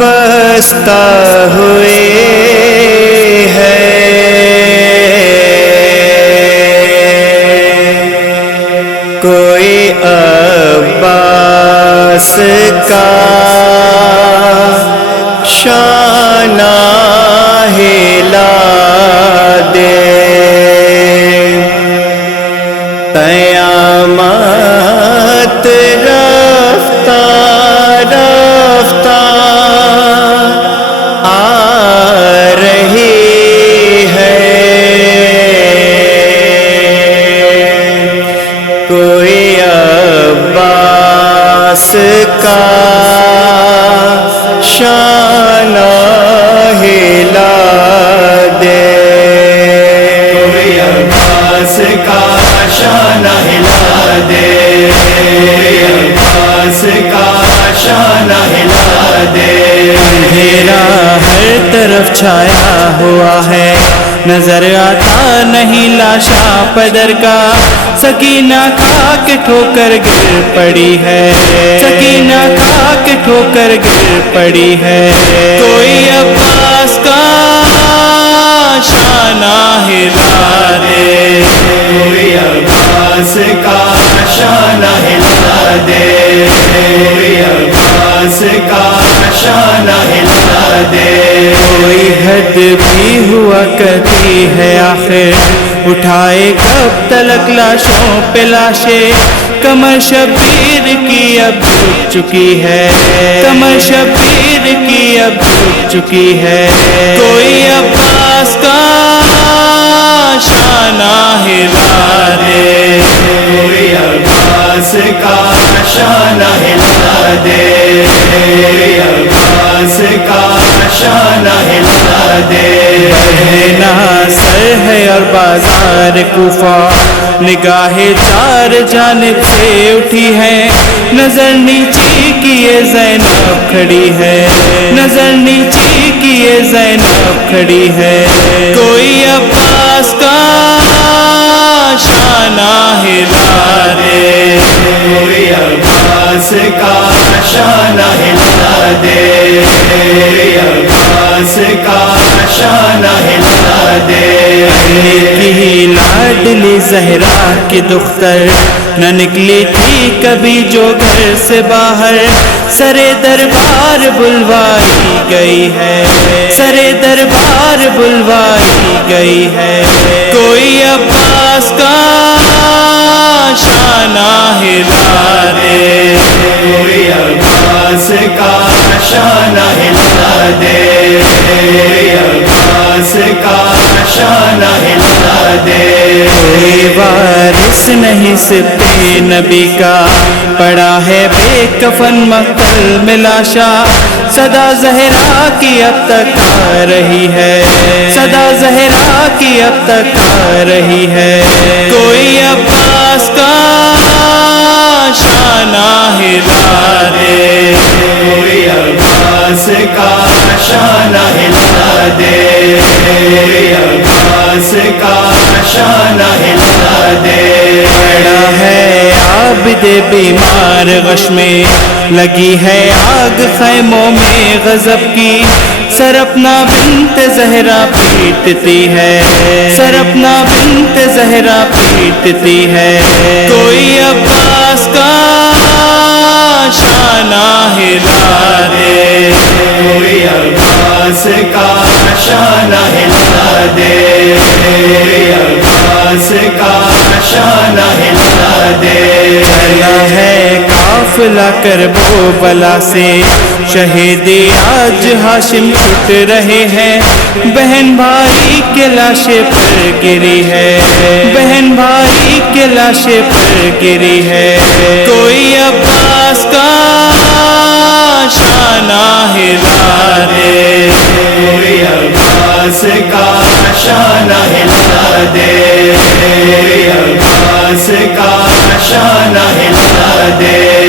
وابستہ ہوئے ہیں، کوئی عباس کا شانہ ہلا دے، قیامت رفتہ رفتہ آ رہی ہے، کوئی عباس کا شانہ ہلا دے، کوئی عباس کا شانہ ہلا دے، کوئی عباس کا شانہ ہلا دے۔ اندھیرا ہر طرف چھایا ہوا ہے، نظر آتا نہیں لاشا پدر کا، سکینہ کھا کے ٹھوکر گر پڑی ہے، سکینہ کھا کے ٹھوکر گر پڑی ہے، کوئی عباس کا شانہ ہلا دے، کوئی عباس کا شانہ ہلا دے، کوئی عباس کا شانہ ہلا دے۔ کوئی حد بھی ہوا کرتی ہے آخر، اٹھائے کب تلک لاشوں پہ لاشیں، کمر شبیر کی اب جھک چکی ہے، کمر شبیر کی اب جھک چکی ہے، کوئی عباس کا شانہ ہلا دے، کوئی عباس کا شانہ ہلا دے، کوئی عباس کا شانہ ہلا دے۔ بہنا سر ہے اور بازار کوفہ، نگاہیں چار جانب سے اٹھی ہے، نظر نیچی کیے زینب کھڑی ہے، نظر نیچی کیے زینب کھڑی ہے، کوئی عباس کا شانہ ہلا دے، کوئی عباس کا شانہ ہلا دے، کوئی عباس کا شانہ ہلا دے۔ کی لاڈلی زہرا کی دختر نہ نکلی تھی کبھی جو گھر سے باہر، سرے دربار بلوائی گئی ہے، سرے دربار بلوائی گئی ہے، کوئی عباس کا شانہ ہلا دے، کوئی عباس کا شانہ ہلا دے، کوئی عباس کا شانہ ہلا دے۔ کوئی وارث نہیں سبتے نبی کا، پڑا ہے بے کفن مقتل میں لاشا، صدا زہرا کی اب تک آ رہی ہے، صدا زہرا کی اب تک آ رہی ہے، کوئی عباس کا شانہ ہلا دے، کوئی عباس کا شانہ ہلا دے، کوئی عباس کا شانہ ہلا دے۔ پڑا ہے عابد بیمار غش میں، لگی ہے آگ خیموں میں غضب کی، سر اپنا بنت زہرا پیٹتی ہے، سر اپنا بنت زہرا پیٹتی ہے، کوئی عباس کا شانہ ہلا دے، کوئی عباس کا شانہ ہلا دے، کوئی عباس کا شانہ ہلا دے۔ چلا ہے قافلہ کربو بلا سے، شہیدی آج ہاشم چھٹ رہے ہیں، بہن بھائی کے لاشیں پر گری ہے، بہن بھائی کے لاشیں پر گری ہے، کوئی عباس کا شانہ ہلا دے، کوئی عباس کا شانہ ہلا دے، کوئی عباس کا شانہ ہلا دے۔